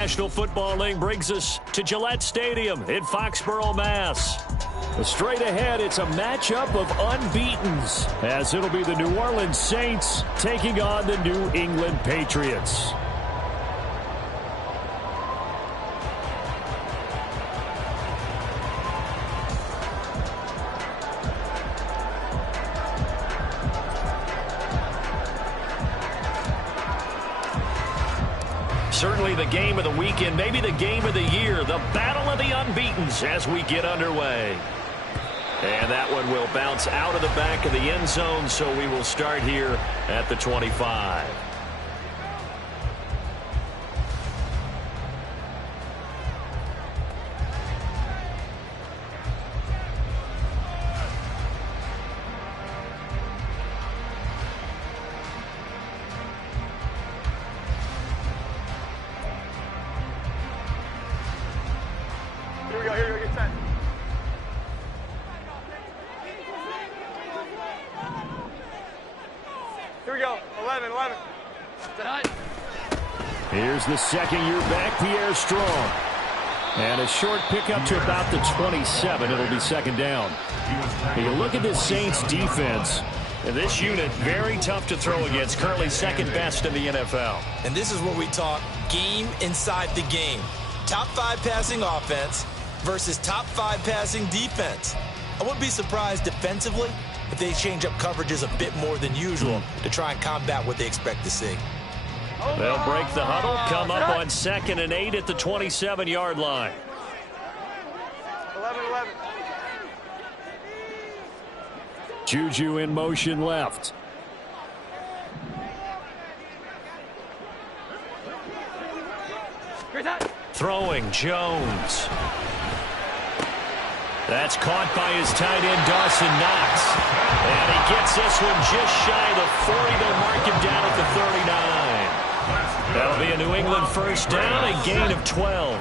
National Football League brings us to Gillette Stadium in Foxborough, Mass. Straight ahead, it's a matchup of unbeatens, as it'll be the New Orleans Saints taking on the New England Patriots. Certainly the game of the weekend, maybe the game of the year, the battle of the unbeatens as we get underway. And that one will bounce out of the back of the end zone, so we will start here at the 25. Here's the second-year back, Pierre Strong. And a short pickup to about the 27. It'll be second down. You look at this Saints defense. And this unit, very tough to throw against. Currently second best in the NFL. And this is what we talk game inside the game. Top 5 passing offense versus top 5 passing defense. I wouldn't be surprised defensively if they change up coverages a bit more than usual to try and combat what they expect to see. They'll break the huddle, come up on 2nd and 8 at the 27-yard line. 11-11. Juju in motion left. Throwing Jones. That's caught by his tight end, Dawson Knox. And he gets this one just shy of the 40. They'll mark him down at the 39. That'll be a New England first down, a gain of 12.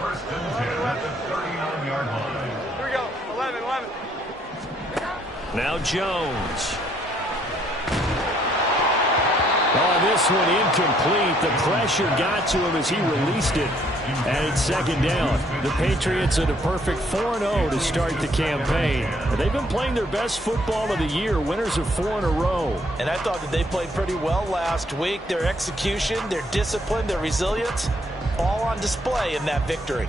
First and 10 at the 39-yard line. Here we go, 11-11. Now Jones. Oh, this one incomplete. The pressure got to him as he released it. And it's second down. The Patriots at a perfect 4-0 to start the campaign. They've been playing their best football of the year, winners of 4 in a row. And I thought that they played pretty well last week. Their execution, their discipline, their resilience, all on display in that victory.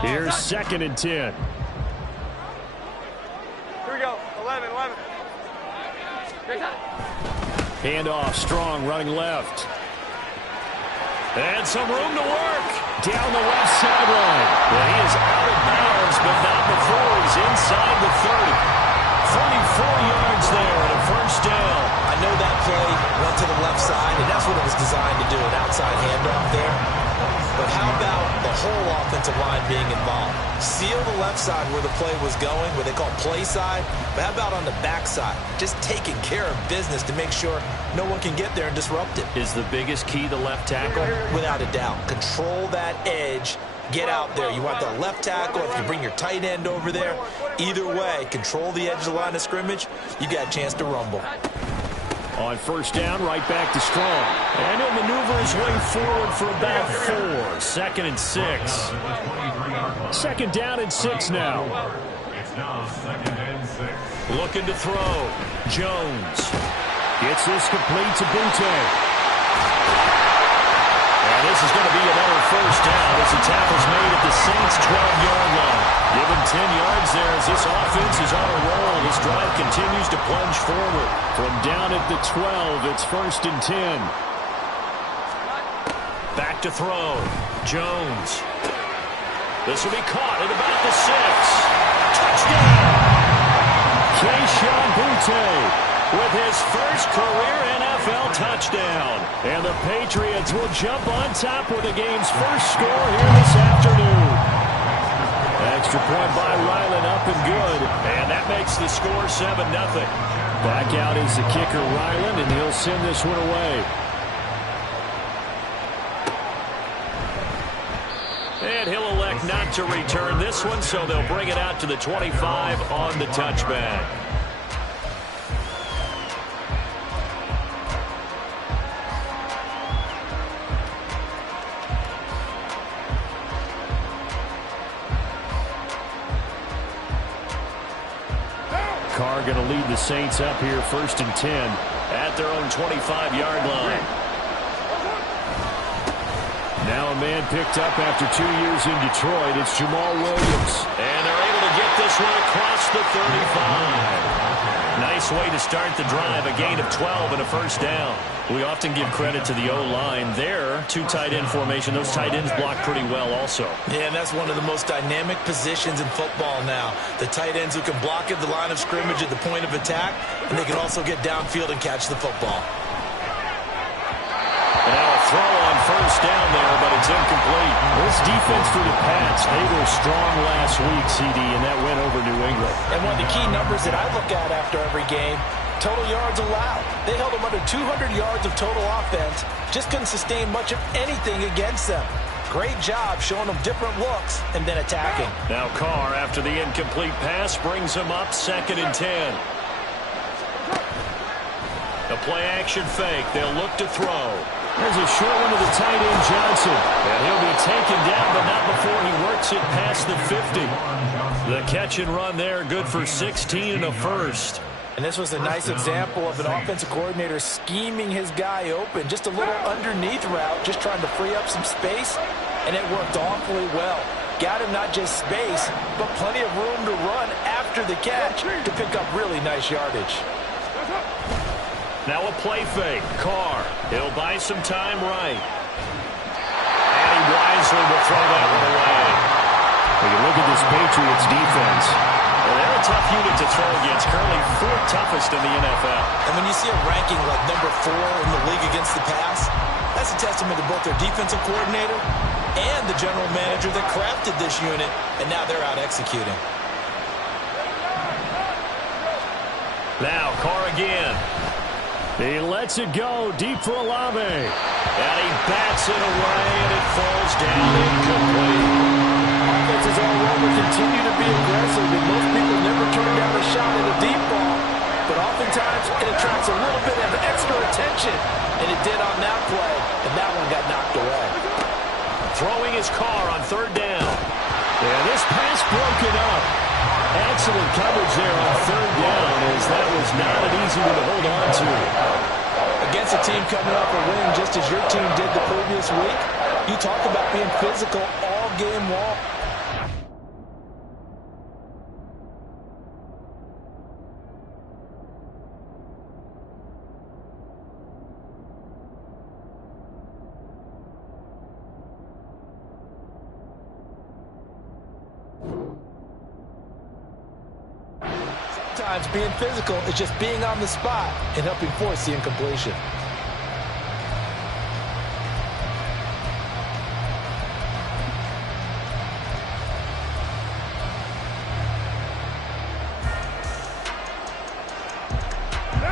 Here's 2nd and 10. Here we go, 11-11. Handoff, Strong running left. And some room to work down the left sideline. Well, he is out of bounds, but not before he's inside the 30. 34 yards there and a first down. I know that play went to the left side, and that's what it was designed to do, an outside handoff there. But how about the whole offensive line being involved? Seal the left side where the play was going, what they call play side. But how about on the back side? Just taking care of business to make sure no one can get there and disrupt it. Is the biggest key the left tackle? Without a doubt. Control that edge. Get out there. You want the left tackle. If you bring your tight end over there, either way, control the edge of the line of scrimmage. You got a chance to rumble. On first down, right back to Strong. And he'll maneuver his way forward for about 4. 2nd and 6. Second down and 6 now. It's now 2nd and 6. Looking to throw. Jones. Gets this complete to Butte. And this is going to be another first down as the tackle's made at the Saints' 12-yard line. Give him 10 yards there as this offense is on a roll. This drive continues to plunge forward. From down at the 12, it's 1st and 10. Back to throw. Jones. This will be caught at about the 6. Touchdown! Keyshawn Butte with his first career NFL touchdown. And the Patriots will jump on top with the game's first score here this afternoon. Extra point by Ryland, up and good. And that makes the score 7-0. Back out is the kicker, Ryland, and he'll send this one away. And he'll elect not to return this one, so they'll bring it out to the 25 on the touchback. Carr going to lead the Saints up here 1st and 10 at their own 25-yard line. Now a man picked up after 2 years in Detroit. It's Jamal Williams. And they're able to get this one across the 35. Nice way to start the drive. A gain of 12 and a first down. We often give credit to the O-line there. 2 tight end formation. Those tight ends block pretty well also. Yeah, and that's one of the most dynamic positions in football now. The tight ends who can block at the line of scrimmage at the point of attack, and they can also get downfield and catch the football. Now a throw on first down there, but it's incomplete. This defense for the Pats, they were strong last week, CD, and that went over New England. And one of the key numbers that I look at after every game, total yards allowed. They held them under 200 yards of total offense. Just couldn't sustain much of anything against them. Great job showing them different looks and then attacking. Now Carr, after the incomplete pass, brings him up 2nd and 10. A play-action fake. They'll look to throw. There's a short one to the tight end, Johnson. And he'll be taken down, but not before he works it past the 50. The catch and run there, good for 16 and a first. And this was a nice example of an offensive coordinator scheming his guy open. Just a little underneath route, just trying to free up some space, and it worked awfully well. Got him not just space, but plenty of room to run after the catch to pick up really nice yardage. Now a play fake. Carr. He'll buy some time right. And he wisely will throw that one away. We can look at this Patriots defense. Well, they're a tough unit to throw against. Currently 4th toughest in the NFL. And when you see a ranking like number 4 in the league against the pass, that's a testament to both their defensive coordinator and the general manager that crafted this unit, and now they're out executing. Now Carr again. He lets it go deep for Olave. And he bats it away, and it falls down incomplete. Offenses all over continue to be aggressive, and most people never turn down a shot at a deep ball. But oftentimes, it attracts a little bit of extra attention. And it did on that play, and that one got knocked away. Throwing his Carr on 3rd down. And this pass broken up. Excellent coverage there on 3rd down, as that was not an easy one to hold on to. Against a team coming off a win just as your team did the previous week, you talk about being physical all game long. Sometimes being physical is just being on the spot and helping force the incompletion.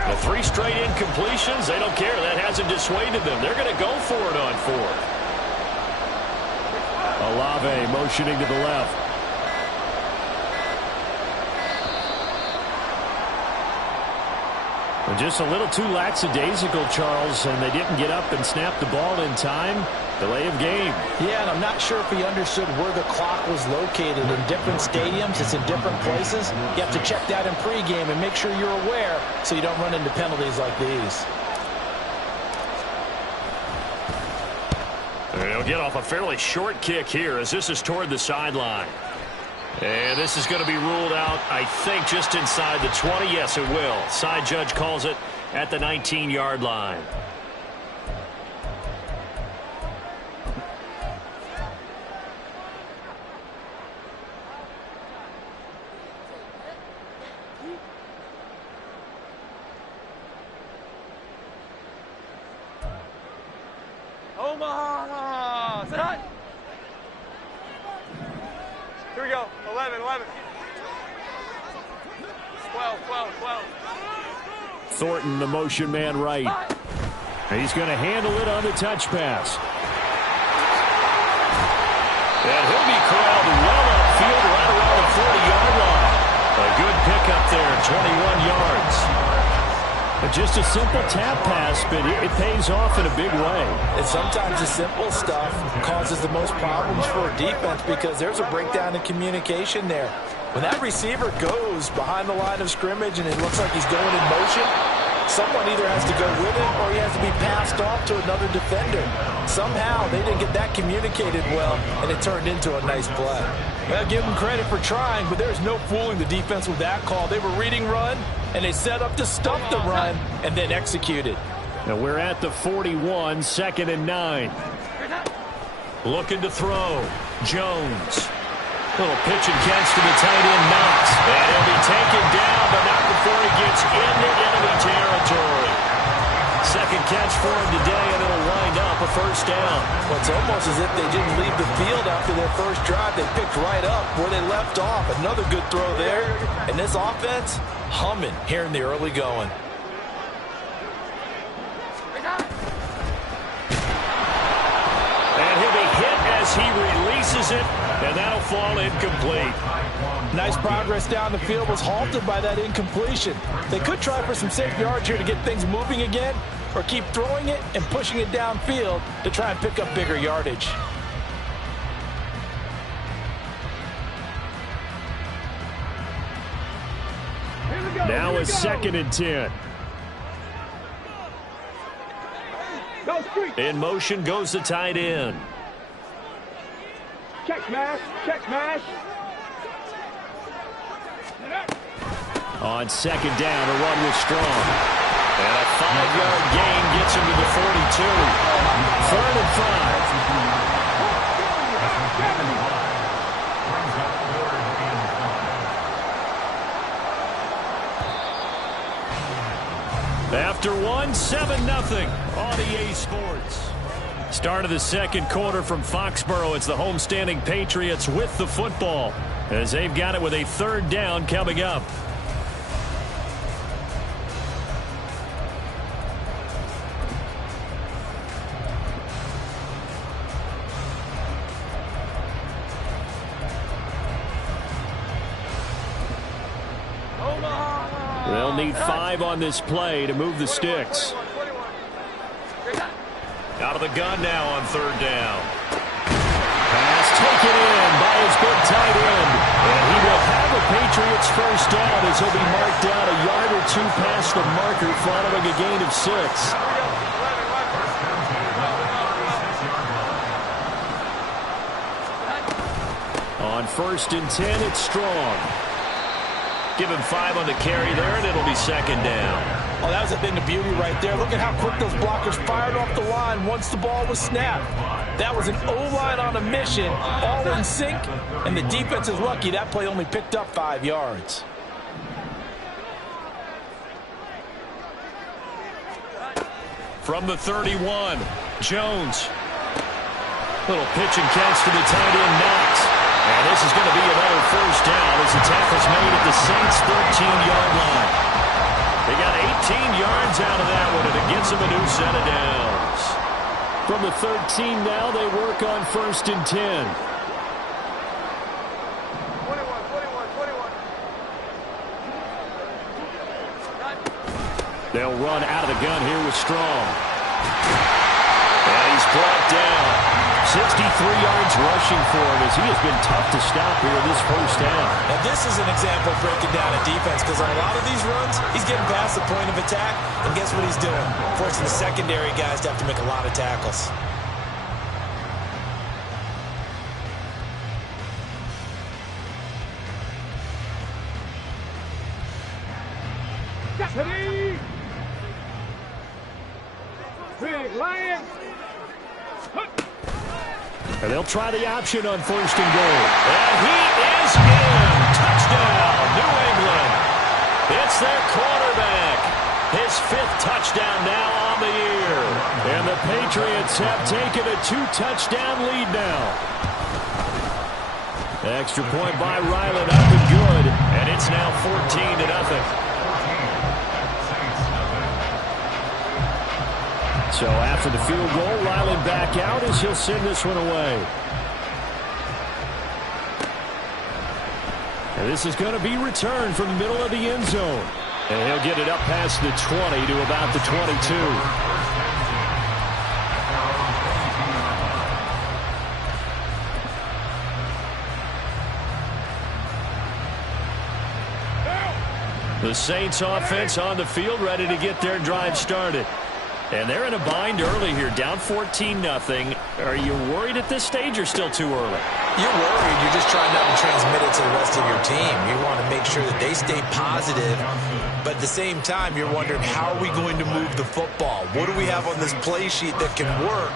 The 3 straight incompletions, they don't care. That hasn't dissuaded them. They're going to go for it on 4th. Olave motioning to the left. Just a little too lackadaisical, Charles, and they didn't get up and snap the ball in time. Delay of game. Yeah, and I'm not sure if he understood where the clock was located. In different stadiums, it's in different places. You have to check that in pregame and make sure you're aware so you don't run into penalties like these. They'll get off a fairly short kick here as this is toward the sideline. And this is going to be ruled out, I think, just inside the 20. Yes, it will. Side judge calls it at the 19-yard line. Omaha! Set! Here we go. 11, 11. 12, 12, 12. Thornton, the motion man right. He's going to handle it on the touch pass. And he'll be corralled well upfield right around the 40-yard line. A good pickup there, 21 yards. Just a simple tap pass, but it pays off in a big way. And sometimes the simple stuff causes the most problems for a defense because there's a breakdown in communication there. When that receiver goes behind the line of scrimmage and it looks like he's going in motion, someone either has to go with him or he has to be passed off to another defender. Somehow they didn't get that communicated well, and it turned into a nice play. Well, give them credit for trying, but there's no fooling the defense with that call. They were reading run, and they set up to stop the run and then executed. Now we're at the 41, 2nd and 9. Looking to throw. Jones. Little pitch and catch to the tight end, Knox. And he'll be taken down, but not before he gets into enemy territory. Second catch for him today, and it'll wind up a first down. Well, it's almost as if they didn't leave the field after their first drive. They picked right up where they left off. Another good throw there. And this offense, humming here in the early going. And he'll be hit as he releases it, and that'll fall incomplete. Nice progress down the field, was halted by that incompletion. They could try for some safe yards here to get things moving again, or keep throwing it and pushing it downfield to try and pick up bigger yardage. Now a 2nd and 10. In motion goes the tight end. Check smash, check smash. On 2nd down, a run with Strong. And a 5-yard gain gets him to the 42. 3rd and 5. After one, 7-0 on EA Sports. Start of the second quarter from Foxborough. It's the homestanding Patriots with the football, as they've got it with a 3rd down coming up. They'll need 5 on this play to move the sticks. Out of the gun now on 3rd down. Pass taken in by his big tight end. And he will have a Patriots first down as he'll be marked down a yard or 2 past the marker following a gain of 6. On 1st and 10, it's Strong. Give him 5 on the carry there, and it'll be 2nd down. Oh, that was a thing of beauty right there. Look at how quick those blockers fired off the line once the ball was snapped. That was an O-line on a mission, all in sync, and the defense is lucky that play only picked up 5 yards. From the 31, Jones. Little pitch and catch to the tight end, Knox. And this is going to be another first down as the tackle's made at the Saints' 13-yard line. They got 18 yards out of that one, and it gets them a new set of downs. From the 13 now, they work on 1st and 10. 21. They'll run out of the gun here with Strong. And he's brought down. 63 yards rushing for him as he has been tough to stop here this first half. And this is an example of breaking down a defense because on a lot of these runs, he's getting past the point of attack, and guess what he's doing? Forcing the secondary guys to have to make a lot of tackles. Big Lion. And they'll try the option on 1st and goal. And he is in. Touchdown, New England. It's their quarterback. His 5th touchdown now on the year. And the Patriots have taken a 2-touchdown lead now. Extra point by Ryland up and good. And it's now 14-0. So after the field goal, Ryland back out as he'll send this one away. And this is going to be returned from the middle of the end zone. And he'll get it up past the 20 to about the 22. The Saints offense on the field, ready to get their drive started. And they're in a bind early here, down 14-0. Are you worried at this stage or still too early? You're worried. You're just trying not to transmit it to the rest of your team. You want to make sure that they stay positive. But at the same time, you're wondering, how are we going to move the football? What do we have on this play sheet that can work?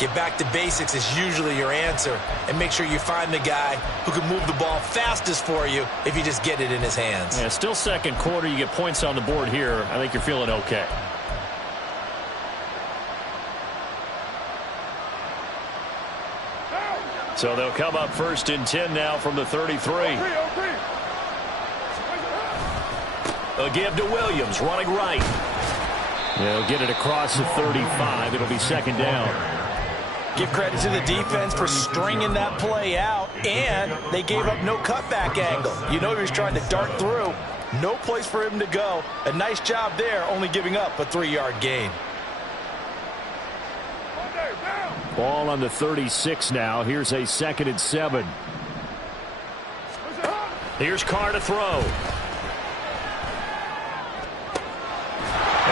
Get back to basics is usually your answer. And make sure you find the guy who can move the ball fastest for you if you just get it in his hands. Yeah, still second quarter. You get points on the board here. I think you're feeling okay. So they'll come up 1st and 10 now from the 33. A give to Williams, running right. They'll get it across the 35. It'll be second down. Give credit to the defense for stringing that play out, and they gave up no cutback angle. You know he was trying to dart through. No place for him to go. A nice job there, only giving up a 3-yard gain. Ball on the 36 now. Here's a 2nd and 7. Here's Carr to throw.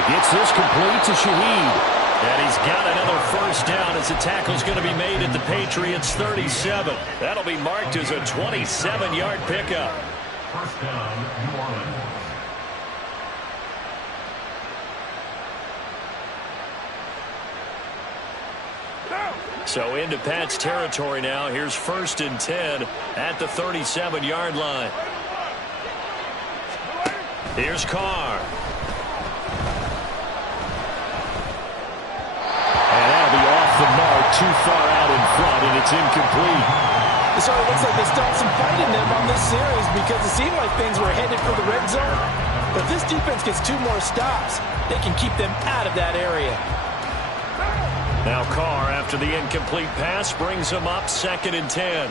Gets this complete to Shaheed. And he's got another first down as the tackle's going to be made at the Patriots 37. That'll be marked as a 27-yard pickup. First down, New Orleans. So into Pat's territory now. Here's 1st and 10 at the 37-yard line. Here's Carr. And that'll be off the mark, too far out in front, and it's incomplete. It sort of looks like they still have some fight in them on this series because it seemed like things were headed for the red zone. But if this defense gets 2 more stops, they can keep them out of that area. Now Carr, after the incomplete pass, brings him up 2nd and 10.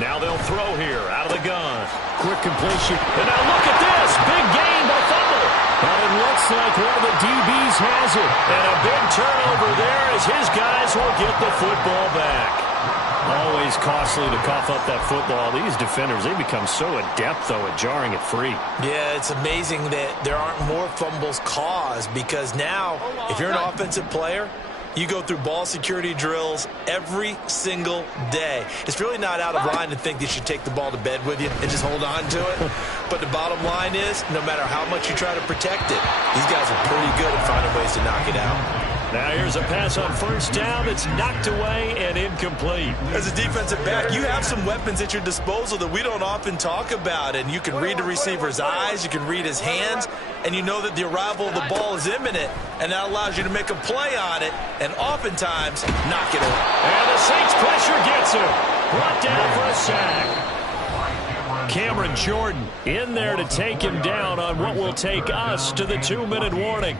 Now they'll throw here out of the gun. Quick completion. And now look at this. Big gain by Fumble. But it looks like one of the DBs has it. And a big turnover there as his guys will get the football back. Always costly to cough up that football. These defenders, they become so adept, though, at jarring it free. Yeah, it's amazing that there aren't more fumbles caused because now, if you're an offensive player, you go through ball security drills every single day. It's really not out of line to think that you should take the ball to bed with you and just hold on to it. But the bottom line is, no matter how much you try to protect it, these guys are pretty good at finding ways to knock it out. Now here's a pass on first down that's knocked away and incomplete. As a defensive back, you have some weapons at your disposal that we don't often talk about. And you can read the receiver's eyes, you can read his hands, and you know that the arrival of the ball is imminent. And that allows you to make a play on it and oftentimes knock it away. And the Saints pressure gets him. Brought down for a sack. Cameron Jordan in there to take him down on what will take us to the 2-minute warning.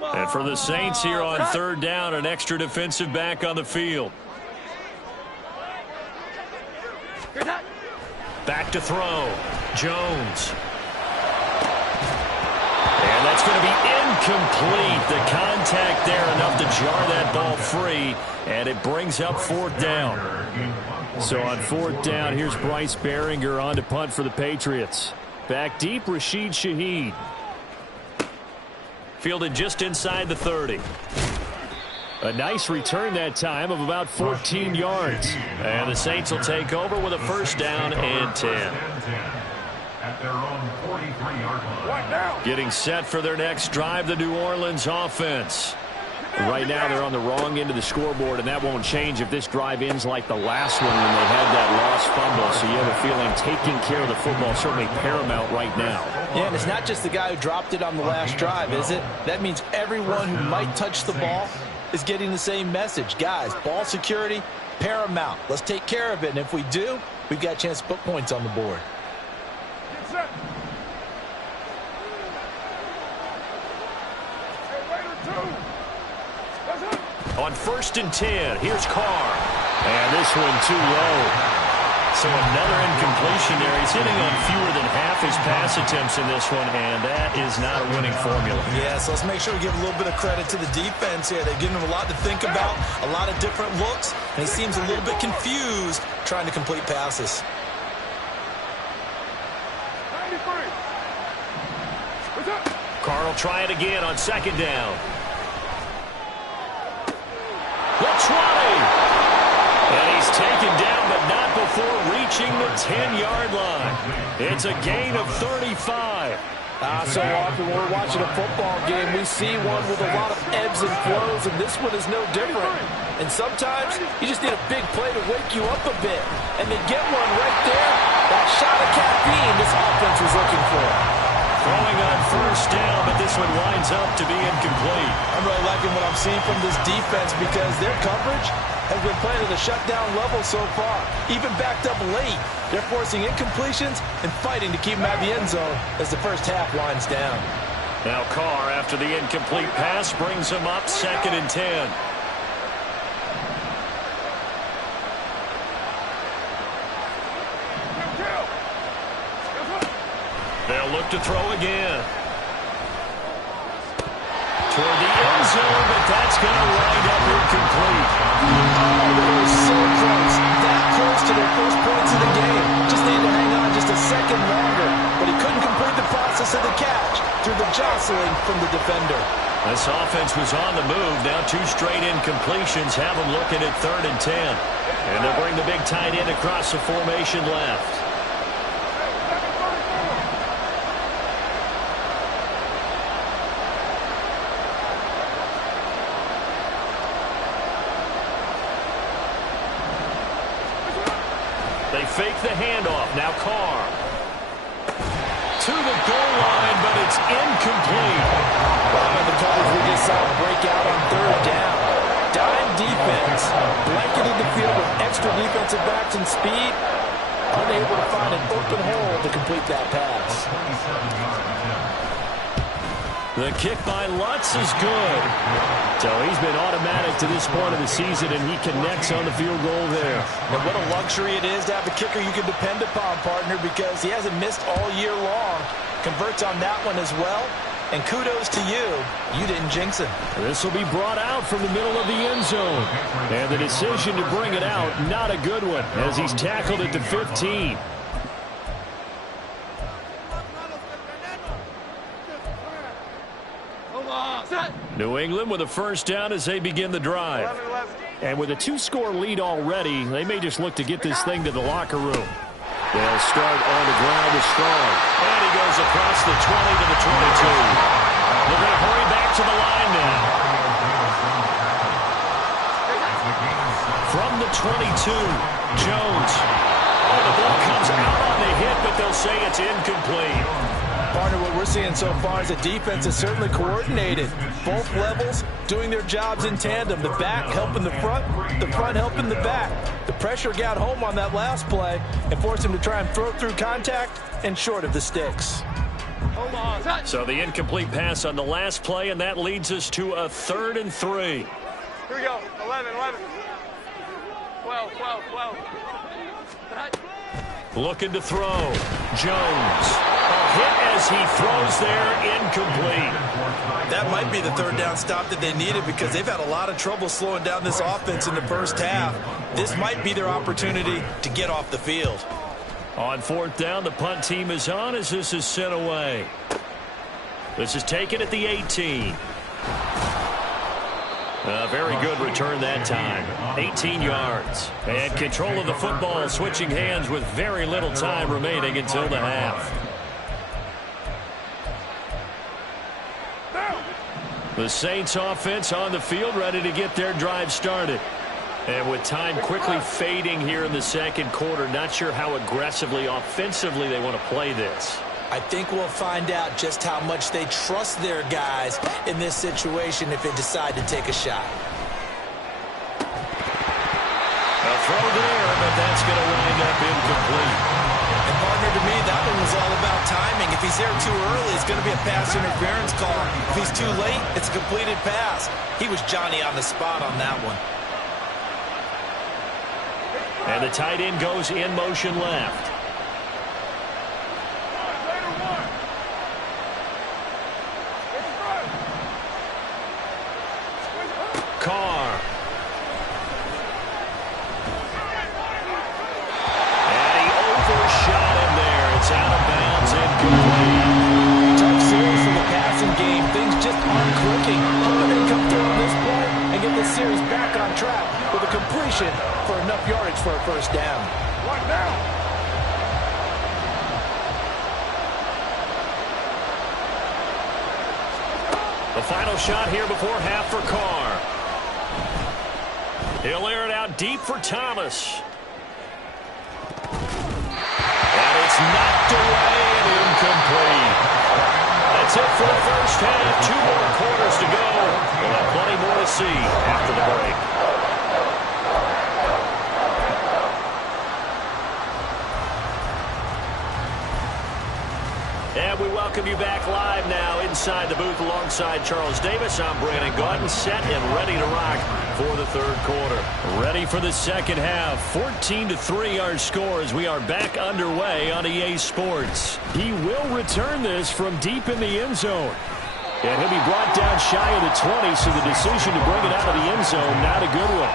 And for the Saints here on 3rd down, an extra defensive back on the field. Back to throw. Jones. And that's going to be incomplete. The contact there enough to jar that ball free. And it brings up 4th down. So on 4th down, here's Bryce Behringer on to punt for the Patriots. Back deep, Rashid Shaheed. Fielded just inside the 30. A nice return that time of about 14 yards. And the Saints will take over with a first down and 10. At their own 43-yard line. Getting set for their next drive, the New Orleans offense. Right now they're on the wrong end of the scoreboard, and that won't change if this drive ends like the last one when they had that lost fumble. So you have a feeling taking care of the football is certainly paramount right now. Yeah, and it's not just the guy who dropped it on the last drive, is it? That means everyone who might touch the ball is getting the same message. Guys, ball security, paramount. Let's take care of it, and if we do, we've got a chance to put points on the board. Get set. On 1st and 10, here's Carr. And this one too low. So another incompletion there. He's hitting on fewer than half his pass attempts in this one, and that is not a winning formula. Yeah, so let's make sure we give a little bit of credit to the defense here. They're giving him a lot to think about, a lot of different looks, and he seems a little bit confused trying to complete passes. 93. What's up? Carr will try it again on 2nd down. The 20. And he's taken down, but not before reaching the 10-yard line. It's a gain of 35. So often when we're watching a football game, we see one with a lot of ebbs and flows, and this one is no different. And sometimes you just need a big play to wake you up a bit. And they get one right there. That shot of caffeine this offense was looking for. Throwing on 1st down, but this one winds up to be incomplete. I'm really liking what I'm seeing from this defense because their coverage has been playing at a shutdown level so far. Even backed up late, they're forcing incompletions and fighting to keep them out of the end zone as the first half winds down. Now Carr, after the incomplete pass, brings him up 2nd and 10. They'll look to throw again. Toward the end zone, but that's going to wind up incomplete. Oh, they were so close. That close to their first points of the game. Just needed to hang on just a second longer. But he couldn't complete the process of the catch through the jostling from the defender. This offense was on the move. Now 2 straight incompletions have them looking at 3rd and 10. And they'll bring the big tight end across the formation left. They fake the handoff. Now Carr. To the goal line, but it's incomplete. The coverage we just saw break out on 3rd down. Dime defense. Blanketed the field with extra defensive backs and speed. Unable to find an open hole to complete that pass. The kick by Lutz is good. So he's been automatic to this point of the season, and he connects on the field goal there. And what a luxury it is to have a kicker you can depend upon, partner, because he hasn't missed all year long. Converts on that one as well. And kudos to you. You didn't jinx him. This will be brought out from the middle of the end zone. And the decision to bring it out, not a good one, as he's tackled at the 15. New England with a 1st down as they begin the drive. And with a 2-score lead already, they may just look to get this thing to the locker room. They'll start on the ground with Strong. And he goes across the 20 to the 22. They're going to hurry back to the line now. From the 22, Jones. Oh, the ball comes out on the hit, but they'll say it's incomplete. Partner, what we're seeing so far is the defense is certainly coordinated. Both levels doing their jobs in tandem. The back helping the front helping the back. The pressure got home on that last play and forced him to try and throw through contact and short of the sticks. So the incomplete pass on the last play, and that leads us to a 3rd and 3. Here we go. 11, 11. 12, 12, 12. Looking to throw. Jones. A hit as he throws there, incomplete. That might be the 3rd down stop that they needed because they've had a lot of trouble slowing down this offense in the first half. This might be their opportunity to get off the field. On 4th down, the punt team is on as this is sent away. This is taken at the 18. A very good return that time. 18 yards. And control of the football switching hands with very little time remaining until the half. The Saints offense on the field ready to get their drive started. And with time quickly fading here in the 2nd quarter, not sure how aggressively, offensively they want to play this. I think we'll find out just how much they trust their guys in this situation if they decide to take a shot. throw there, but that's going to wind up incomplete. And partner, to me, that one was all about timing. If he's there too early, it's going to be a pass interference call. If he's too late, it's a completed pass. He was Johnny on the spot on that one. And the tight end goes in motion left. Carr. And he overshot him there. It's out of bounds, incomplete. Tough series for the passing game. Things just aren't clicking. Hoping they come through on this play and get this series back on track with a completion for enough yardage for a first down. One down. The final shot here before half for Carr. He'll air it out deep for Thomas. And it's knocked away and incomplete. That's it for the first half. 2 more quarters to go. We'll have plenty more to see after the break. And we welcome you back live now inside the booth alongside Charles Davis. I'm Brandon Gaudin, set and ready to rock for the third quarter. Ready for the second half. 14-3 our score as we are back underway on EA Sports. He will return this from deep in the end zone. And he'll be brought down shy of the 20, so the decision to bring it out of the end zone, not a good one.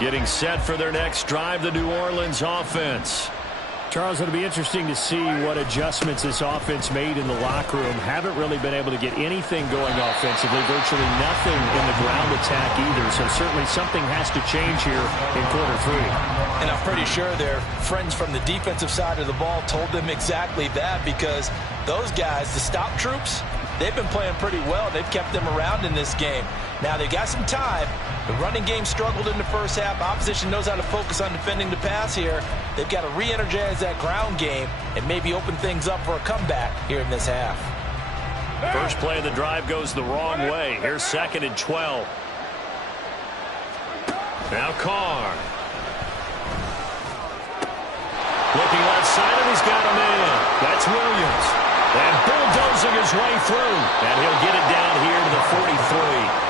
Getting set for their next drive, the New Orleans offense. Charles, it'll be interesting to see what adjustments this offense made in the locker room. Haven't really been able to get anything going offensively, virtually nothing in the ground attack either. So certainly something has to change here in quarter 3. And I'm pretty sure their friends from the defensive side of the ball told them exactly that, because those guys, the stop troops, they've been playing pretty well. They've kept them around in this game. Now they've got some time. The running game struggled in the first half. Opposition knows how to focus on defending the pass here. They've got to re-energize that ground game and maybe open things up for a comeback here in this half. First play of the drive goes the wrong way. Here's 2nd and 12. Now Carr. Looking left side, and he's got a man. That's Williams. And bulldozing his way through. And he'll get it down here to the 43.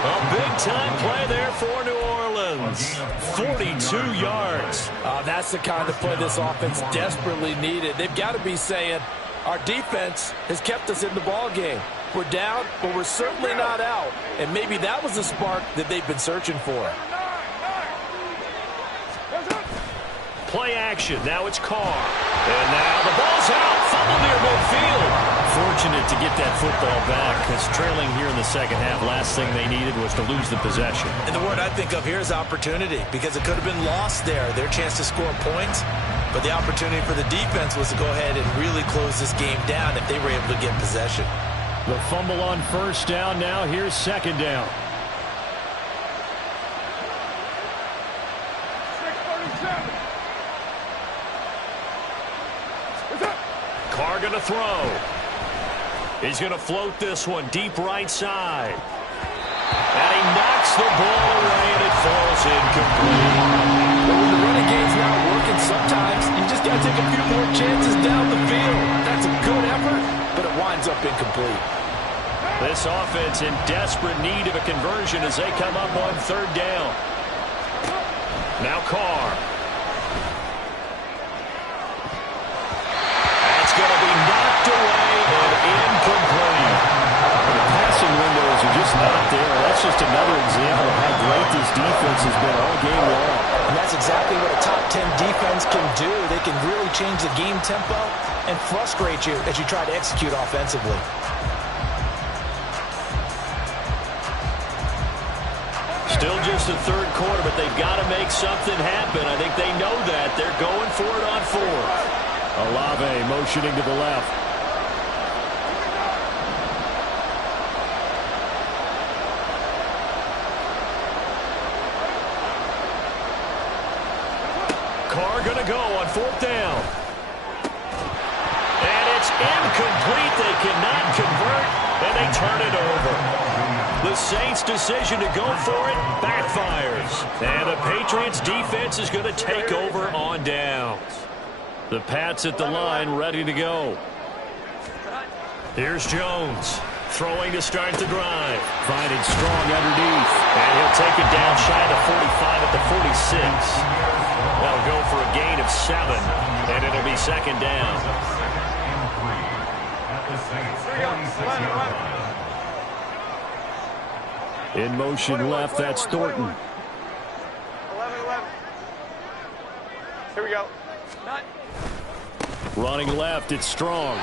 A big-time play there for New Orleans. 42 yards. That's the kind of play this offense desperately needed. They've got to be saying, our defense has kept us in the ball game. We're down, but we're certainly not out. And maybe that was the spark that they've been searching for. Play action. Now it's Carr. And now the ball's out. Fumble near midfield. Fortunate to get that football back, because trailing here in the second half, last thing they needed was to lose the possession. And the word I think of here is opportunity, because it could have been lost there, their chance to score points. But the opportunity for the defense was to go ahead and really close this game down if they were able to get possession. The fumble on first down. Now here's 2nd down. 6:37. Carr going to throw. He's going to float this one deep right side. And he knocks the ball away, and it falls incomplete. When the running game's not working, sometimes you just got to take a few more chances down the field. That's a good effort, but it winds up incomplete. This offense in desperate need of a conversion as they come up on 3rd down. Now Carr. That's going to be knocked away and incomplete. The passing windows are just not there. That's just another example of how great this defense has been all game long. And that's exactly what a top 10 defense can do. They can really change the game tempo and frustrate you as you try to execute offensively. Still just the 3rd quarter, but they've got to make something happen. I think they know that. They're going for it on 4th. Olave motioning to the left. Carr going to go on fourth down. And it's incomplete. They cannot convert, and they turn it over. The Saints' decision to go for it backfires. And the Patriots' defense is going to take over on downs. The Pats at the line ready to go. Here's Jones. Throwing to start the drive. Finding strong underneath. And he'll take it down shy of the 45 at the 46. That'll go for a gain of 7. And it'll be second down. In motion left, that's Thornton. 11-11. Here we go. Running left, it's Strong.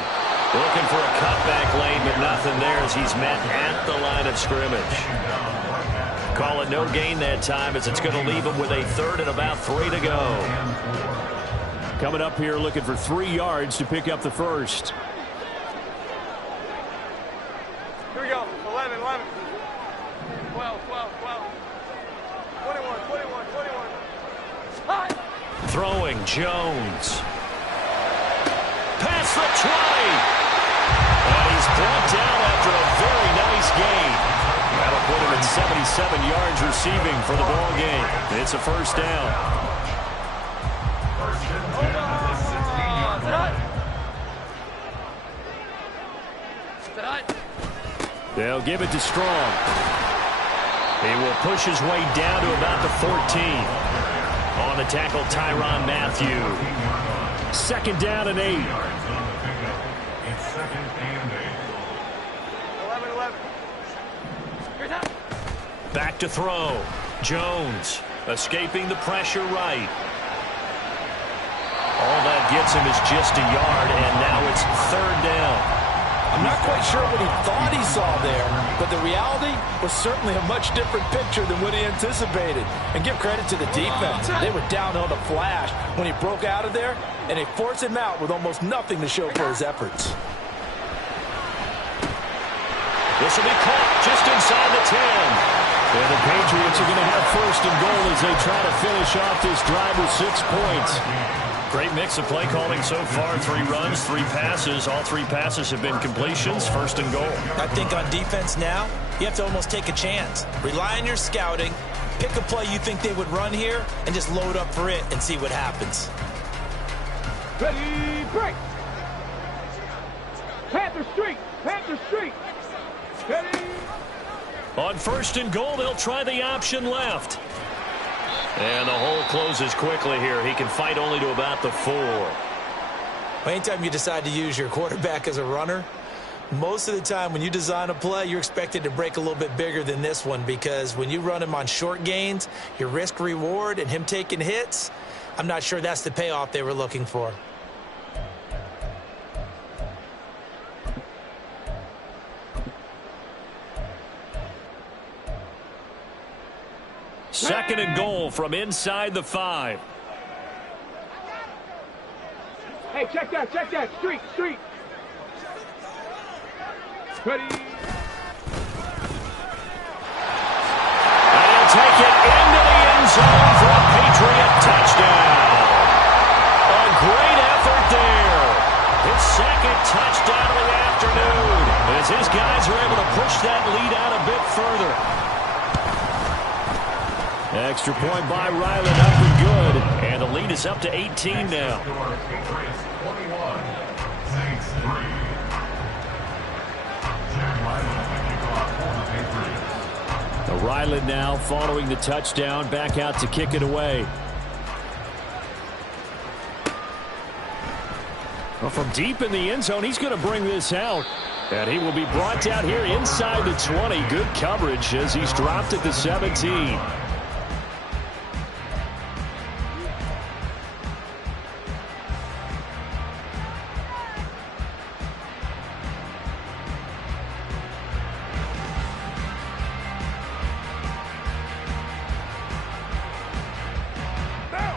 Looking for a cutback lane, but nothing there as he's met at the line of scrimmage. Call it no gain that time as it's going to leave him with a third and about 3 to go. Coming up here looking for 3 yards to pick up the first. Here we go. 11, 11. 12, 12, 12. 21, 21, 21. Throwing Jones. Past the 20. And he's brought down after a very nice gain. That'll put him at 77 yards receiving for the ball game. It's a first down. They'll give it to Strong. He will push his way down to about the 14. On the tackle, Tyrann Mathieu. Second down and 8. It's second and 8. 11-11. Back to throw. Jones escaping the pressure right. All that gets him is just a yard, and now it's third down. I'm not quite sure what he thought he saw there, but the reality was certainly a much different picture than what he anticipated. And give credit to the defense. They were downhill to flash when he broke out of there, and they forced him out with almost nothing to show for his efforts. This will be caught just inside the 10. And the Patriots are going to have first and goal as they try to finish off this drive with 6 points. Great mix of play calling so far. 3 runs, 3 passes. All 3 passes have been completions. First and goal. I think on defense now, you have to almost take a chance. Rely on your scouting. Pick a play you think they would run here and just load up for it and see what happens. Ready, break. Panther Street. Panther Street. Ready. On first and goal, they'll try the option left. And the hole closes quickly here. He can fight only to about the 4. Anytime you decide to use your quarterback as a runner, most of the time when you design a play, you're expected to break a little bit bigger than this one, because when you run him on short gains, your risk-reward and him taking hits, I'm not sure that's the payoff they were looking for. Second and goal from inside the 5. Hey, check that, check that. Street, street. Ready. And he'll take it into the end zone for a Patriot touchdown. A great effort there. His second touchdown of the afternoon, as his guys are able to push that lead out a bit further. Extra point by Ryland, up and good. And the lead is up to 18 now. Ryland now following the touchdown, back out to kick it away. Well, from deep in the end zone, he's going to bring this out. And he will be brought down here inside the 20. Good coverage as he's dropped at the 17.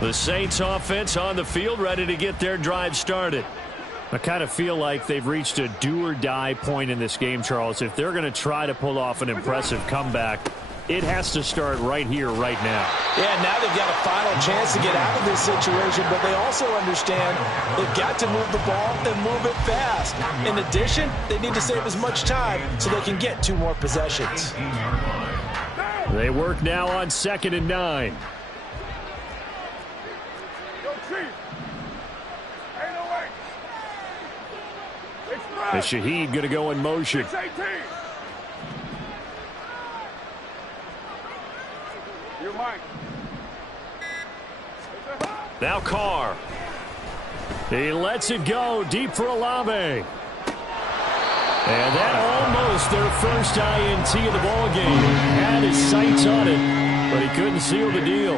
The Saints offense on the field, ready to get their drive started. I kind of feel like they've reached a do-or-die point in this game, Charles. If they're going to try to pull off an impressive comeback, it has to start right here, right now. Yeah, now they've got a final chance to get out of this situation, but they also understand they've got to move the ball and move it fast. In addition, they need to save as much time so they can get 2 more possessions. They work now on 2nd and 9. And Shaheed going to go in motion. Now Carr. He lets it go deep for Olave. And that almost their first INT of the ball game. Had his sights on it, but he couldn't seal the deal.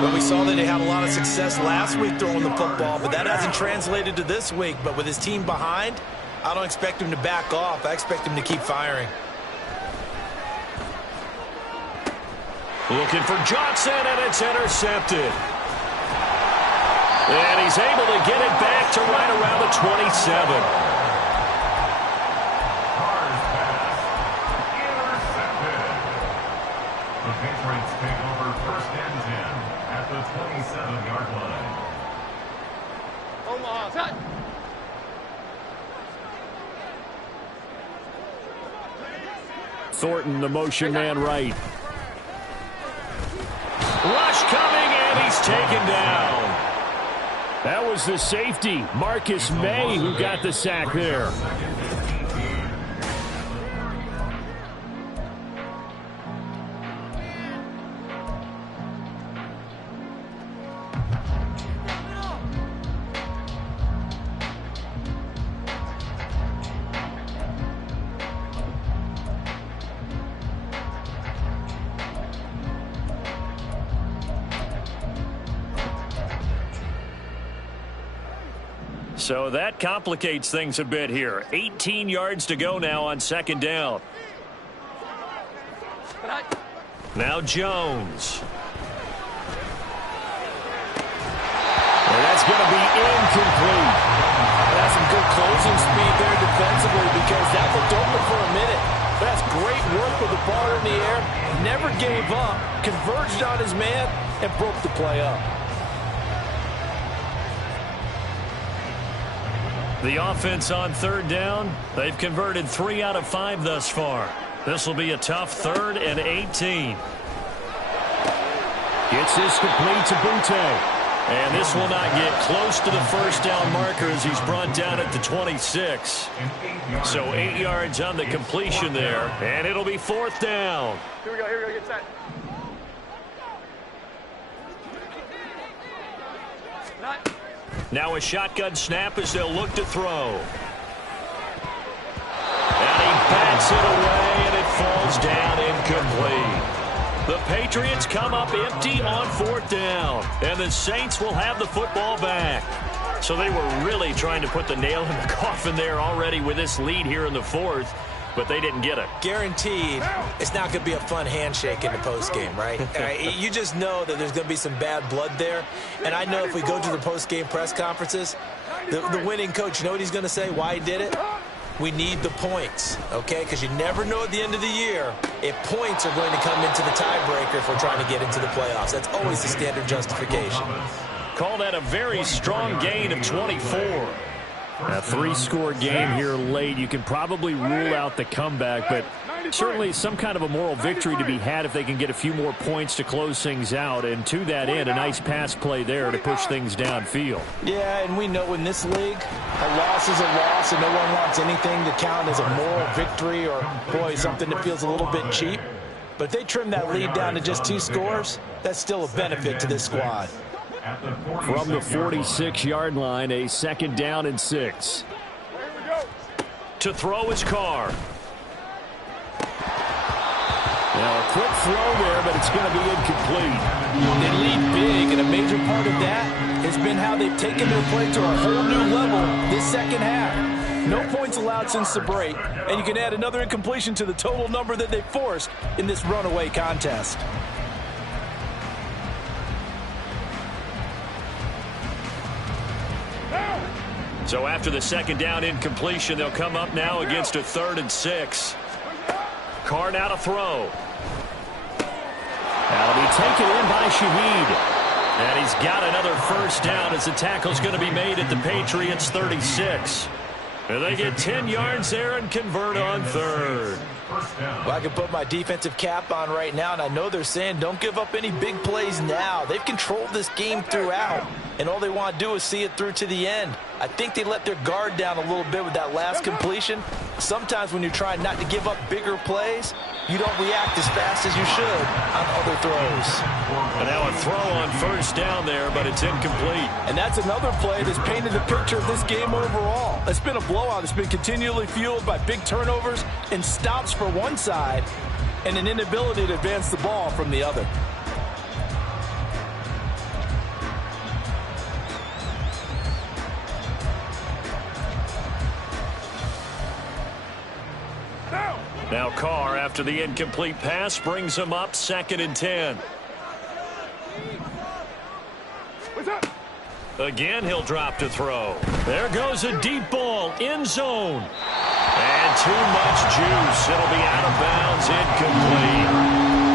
Well, we saw that he had a lot of success last week throwing the football, but that hasn't translated to this week. But with his team behind, I don't expect him to back off. I expect him to keep firing. Looking for Johnson, and it's intercepted. And he's able to get it back to right around the 27. The Patriots take over 1st and 10 at the 27-yard line. Omaha, touch. Thornton, the motion man right. Rush coming, and he's taken down. That was the safety, Marcus May, who got the sack there. So that complicates things a bit here. 18 yards to go now on 2nd down. Now Jones. And that's going to be incomplete. That's some good closing speed there defensively because that looked open for a minute. That's great work with the ball in the air. Never gave up, converged on his man, and broke the play up. The offense on 3rd down, they've converted 3 out of 5 thus far. This will be a tough 3rd and 18. Gets this complete to Butte. And this will not get close to the 1st down marker as he's brought down at the 26. So 8 yards on the completion there. And it'll be 4th down. Here we go, get set. Now a shotgun snap as they'll look to throw. And he bats it away, and it falls down incomplete. The Patriots come up empty on 4th down, and the Saints will have the football back. So they were really trying to put the nail in the coffin there already with this lead here in the 4th. But they didn't get it. Guaranteed, it's not going to be a fun handshake in the postgame, right? You just know that there's going to be some bad blood there. And I know if we go to the postgame press conferences, the winning coach, you know what he's going to say, why he did it? We need the points, okay? Because you never know at the end of the year if points are going to come into the tiebreaker if we're trying to get into the playoffs. That's always the standard justification. Call that a very strong gain of 24. A 3-score game here late. You can probably rule out the comeback, but certainly some kind of a moral victory to be had if they can get a few more points to close things out. And to that end, a nice pass play there to push things downfield. Yeah, and we know in this league, a loss is a loss, and no one wants anything to count as a moral victory or, boy, something that feels a little bit cheap. But if they trim that lead down to just 2 scores, that's still a benefit to this squad. From the 46-yard line, a 2nd down and 6. To throw is Carr. Now a quick throw there, but it's going to be incomplete. They lead big, and a major part of that has been how they've taken their play to a whole new level this second half. No points allowed since the break, and you can add another incompletion to the total number that they forced in this runaway contest. So after the 2nd down incompletion, they'll come up now against a 3rd and 6. Carr now to throw. taken in by Shaheed. And he's got another first down as the tackle's going to be made at the Patriots' 36. And they get 10 yards there and convert on third. Well, I can put my defensive cap on right now, and I know they're saying don't give up any big plays now. They've controlled this game throughout, and all they want to do is see it through to the end. I think they let their guard down a little bit with that last completion. Sometimes when you're trying not to give up bigger plays, you don't react as fast as you should on other throws. And now a throw on first down there, but it's incomplete. And that's another play that's painted the picture of this game overall. It's been a blowout. It's been continually fueled by big turnovers and stops for one side and an inability to advance the ball from the other. Now Carr, after the incomplete pass, brings him up 2nd and 10. Again, he'll drop to throw. There goes a deep ball, end zone. And too much juice. It'll be out of bounds, incomplete.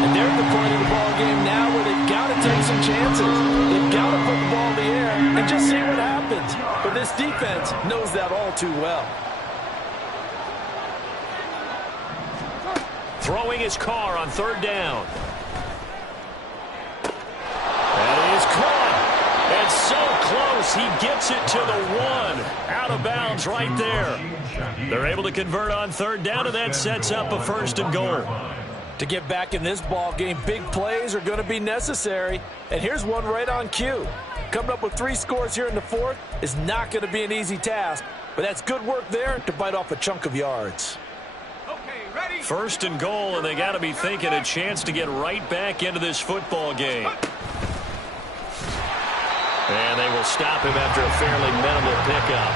And they're at the point of the ball game now where they've got to take some chances. They've got to put the ball in the air and just see what happens. But this defense knows that all too well. Throwing his Carr on 3rd down. That is caught. And so close, he gets it to the 1. Out of bounds right there. They're able to convert on 3rd down, and that sets up a 1st and goal. To get back in this ball game, big plays are going to be necessary. And here's one right on cue. Coming up with 3 scores here in the 4th is not going to be an easy task, but that's good work there to bite off a chunk of yards. 1st and goal, and they got to be thinking a chance to get right back into this football game. And they will stop him after a fairly minimal pickup.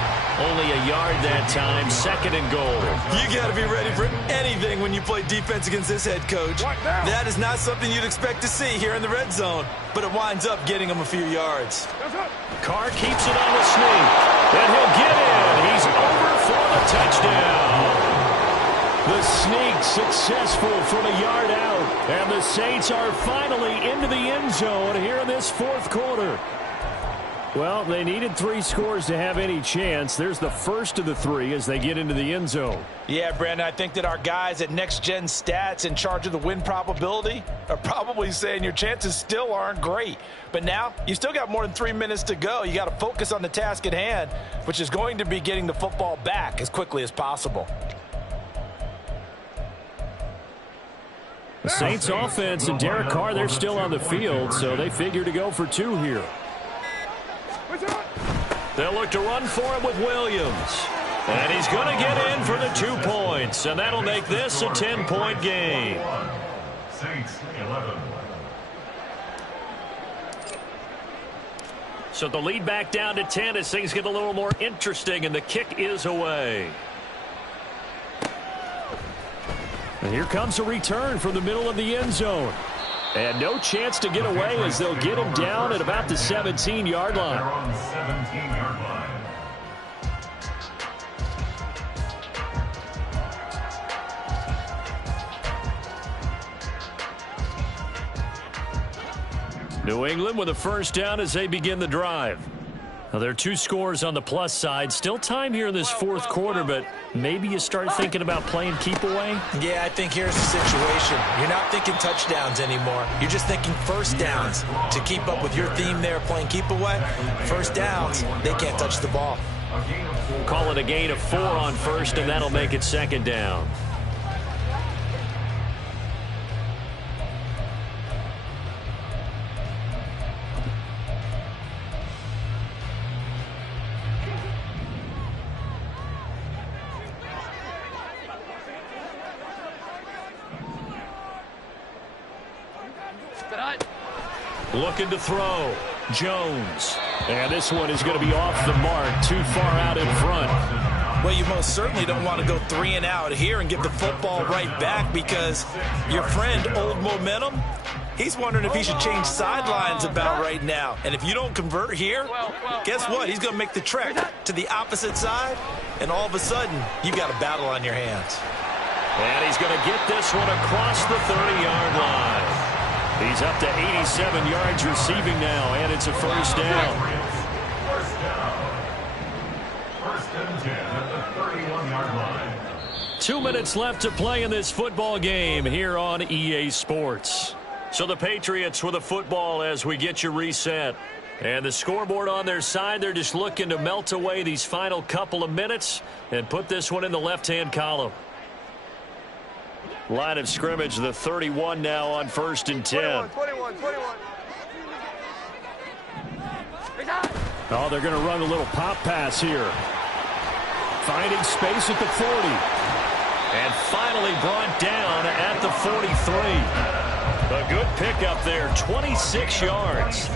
Only a yard that time, 2nd and goal. You got to be ready for anything when you play defense against this head coach. That is not something you'd expect to see here in the red zone, but it winds up getting him a few yards. Carr keeps it on the sneak, and he'll get in. He's over for the touchdown. The sneak successful from a yard out, and the Saints are finally into the end zone here in this 4th quarter. Well, they needed 3 scores to have any chance. There's the first of the 3 as they get into the end zone. Yeah, Brandon, I think that our guys at Next Gen Stats in charge of the win probability are probably saying your chances still aren't great. But now, you still got more than 3 minutes to go. You got to focus on the task at hand, which is going to be getting the football back as quickly as possible. The Saints offense and Derek Carr, they're still on the field, so they figure to go for 2 here. They'll look to run for him with Williams. And he's going to get in for the 2 points, and that'll make this a 10-point game. Saints 11. So the lead back down to 10 as things get a little more interesting, and the kick is away. And here comes a return from the middle of the end zone. And no chance to get away as they'll get him down at about the 17-yard line. They're on the 17-yard line. New England with a first down as they begin the drive. Now, there are 2 scores on the plus side. Still time here in this 4th quarter, but maybe you start thinking about playing keep away? Yeah, I think here's the situation. You're not thinking touchdowns anymore. You're just thinking first downs. To keep up with your theme there, playing keep away, first downs, they can't touch the ball. Call it a gain of 4 on first, and that'll make it 2nd down. Looking to throw. Jones. And this one is going to be off the mark. Too far out in front. Well, you most certainly don't want to go 3 and out here and give the football right back because your friend, Old Momentum, he's wondering if he should change sidelines about right now. And if you don't convert here, guess what? He's going to make the trek to the opposite side, and all of a sudden, you've got a battle on your hands. And he's going to get this one across the 30-yard line. He's up to 87 yards receiving now, and it's a first down. First down. First and 10 at the 31-yard line. 2 minutes left to play in this football game here on EA Sports. So the Patriots with a football as we get you reset. And the scoreboard on their side, they're just looking to melt away these final couple of minutes and put this one in the left-hand column. Line of scrimmage, the 31 now on first and 10. 21. Oh, they're going to run a little pop pass here. Finding space at the 40. And finally brought down at the 43. A good pickup there, 26 yards.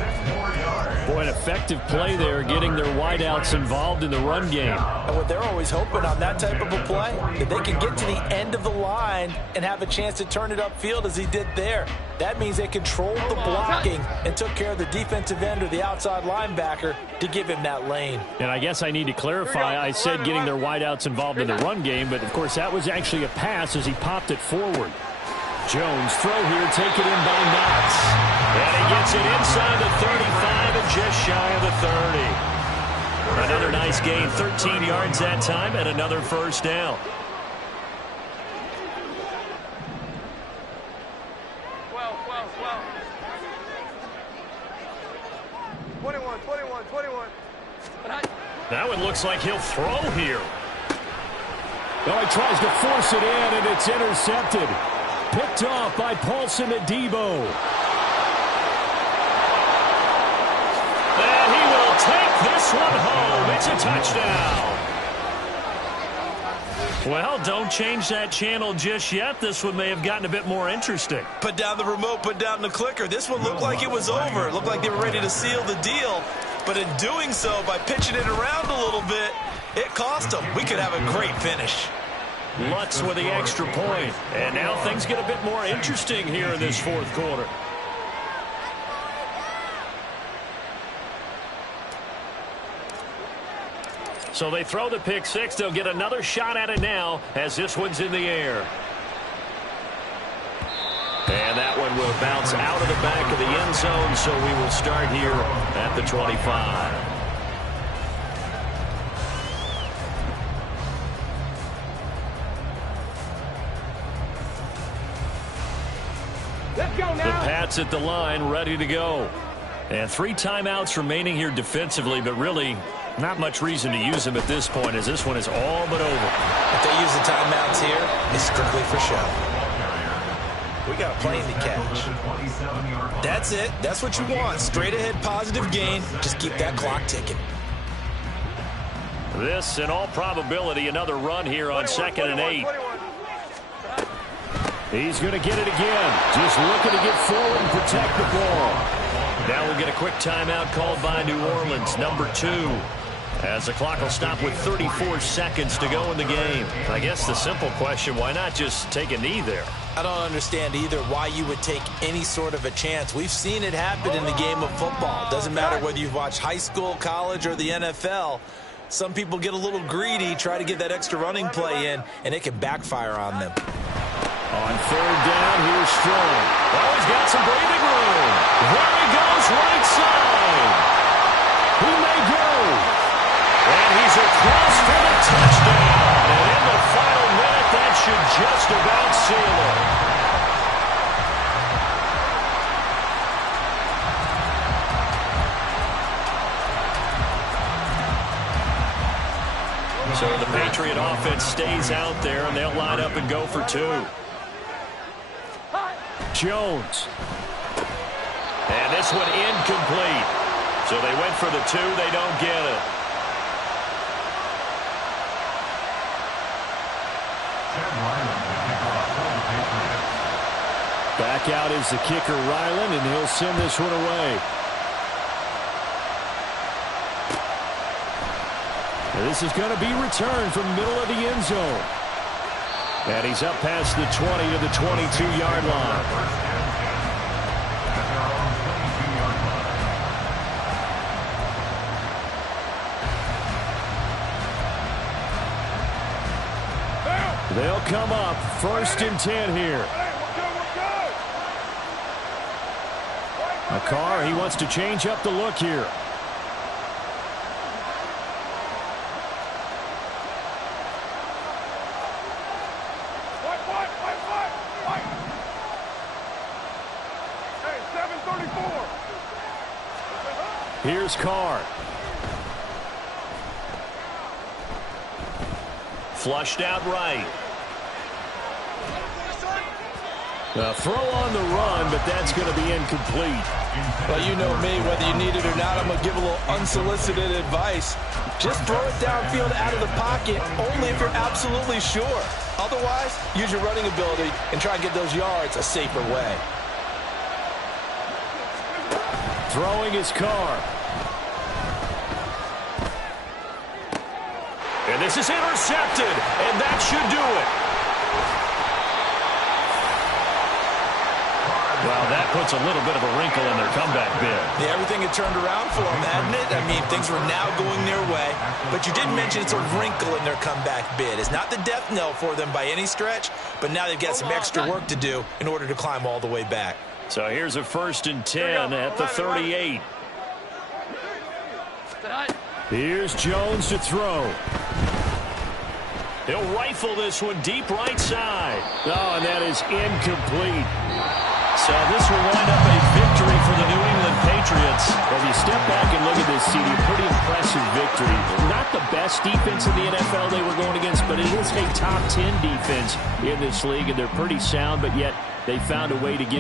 Boy, an effective play there, getting their wideouts involved in the run game. And what they're always hoping on that type of a play, that they can get to the end of the line and have a chance to turn it upfield as he did there. That means they controlled the blocking and took care of the defensive end or the outside linebacker to give him that lane. And I guess I need to clarify, I said getting their wideouts involved in the run game, but of course that was actually a pass as he popped it forward. Jones throw here, take it in by Knox. And he gets it inside the 35 and just shy of the 30. Another nice gain, 13 yards that time, and another first down. 12. 21. That one looks like he'll throw here. Oh, he tries to force it in, and it's intercepted. Picked off by Paulson Adebo. And he will take this one home. It's a touchdown. Well, don't change that channel just yet. This one may have gotten a bit more interesting. Put down the remote, put down the clicker. This one looked like it was over. It looked like they were ready to seal the deal. But in doing so, by pitching it around a little bit, it cost them. We could have a great finish. Lutz with the extra point. And now things get a bit more interesting here in this fourth quarter. So they throw the pick six. They'll get another shot at it now as this one's in the air. And that one will bounce out of the back of the end zone, so we will start here at the 25. The Pats at the line, ready to go. And 3 timeouts remaining here defensively, but really not much reason to use them at this point, as this one is all but over. If they use the timeouts here, it's strictly for show. We got a plane to catch. That's it. That's what you want. Straight ahead, positive gain. Just keep that clock ticking. This, in all probability, another run here on 2nd and 8. He's going to get it again. Just looking to get forward and protect the ball. Now we'll get a quick timeout called by New Orleans, number 2. As the clock will stop with 34 seconds to go in the game. I guess the simple question, why not just take a knee there? I don't understand either why you would take any sort of a chance. We've seen it happen in the game of football. Doesn't matter whether you've watched high school, college, or the NFL. Some people get a little greedy, try to get that extra running play in, and it can backfire on them. On 3rd down, here's Strong. Oh, he's got some breathing room. There he goes, right side. He may go. And he's across for the touchdown. And in the final minute, that should just about seal it. So the Patriot offense stays out there, and they'll line up and go for 2. Jones. And this one incomplete. So they went for the 2. They don't get it. Back out is the kicker, Ryland, and he'll send this one away. And this is going to be returned from the middle of the end zone. And he's up past the 20 to the 22-yard line. They'll come up 1st and 10 here. Carr, he wants to change up the look here. Hey, 734. Here's Carr. Flushed out right. A throw on the run, but that's going to be incomplete. Well, you know me, whether you need it or not, I'm going to give a little unsolicited advice. Just throw it downfield out of the pocket, only if you're absolutely sure. Otherwise, use your running ability and try and get those yards a safer way. Throwing his Carr. And this is intercepted, and that should do it. Well, that puts a little bit of a wrinkle in their comeback bid. Yeah, everything had turned around for them, hadn't it? I mean, things were now going their way. But you did mention it's a wrinkle in their comeback bid. It's not the death knell for them by any stretch, but now they've got some extra work to do in order to climb all the way back. So here's a 1st and 10 at the 38. Here's Jones to throw. He'll rifle this one deep right side. Oh, and that is incomplete. So this will wind up a victory for the New England Patriots. As you step back and look at this, CD, pretty impressive victory. Not the best defense in the NFL they were going against, but it is a top 10 defense in this league, and they're pretty sound, but yet they found a way to get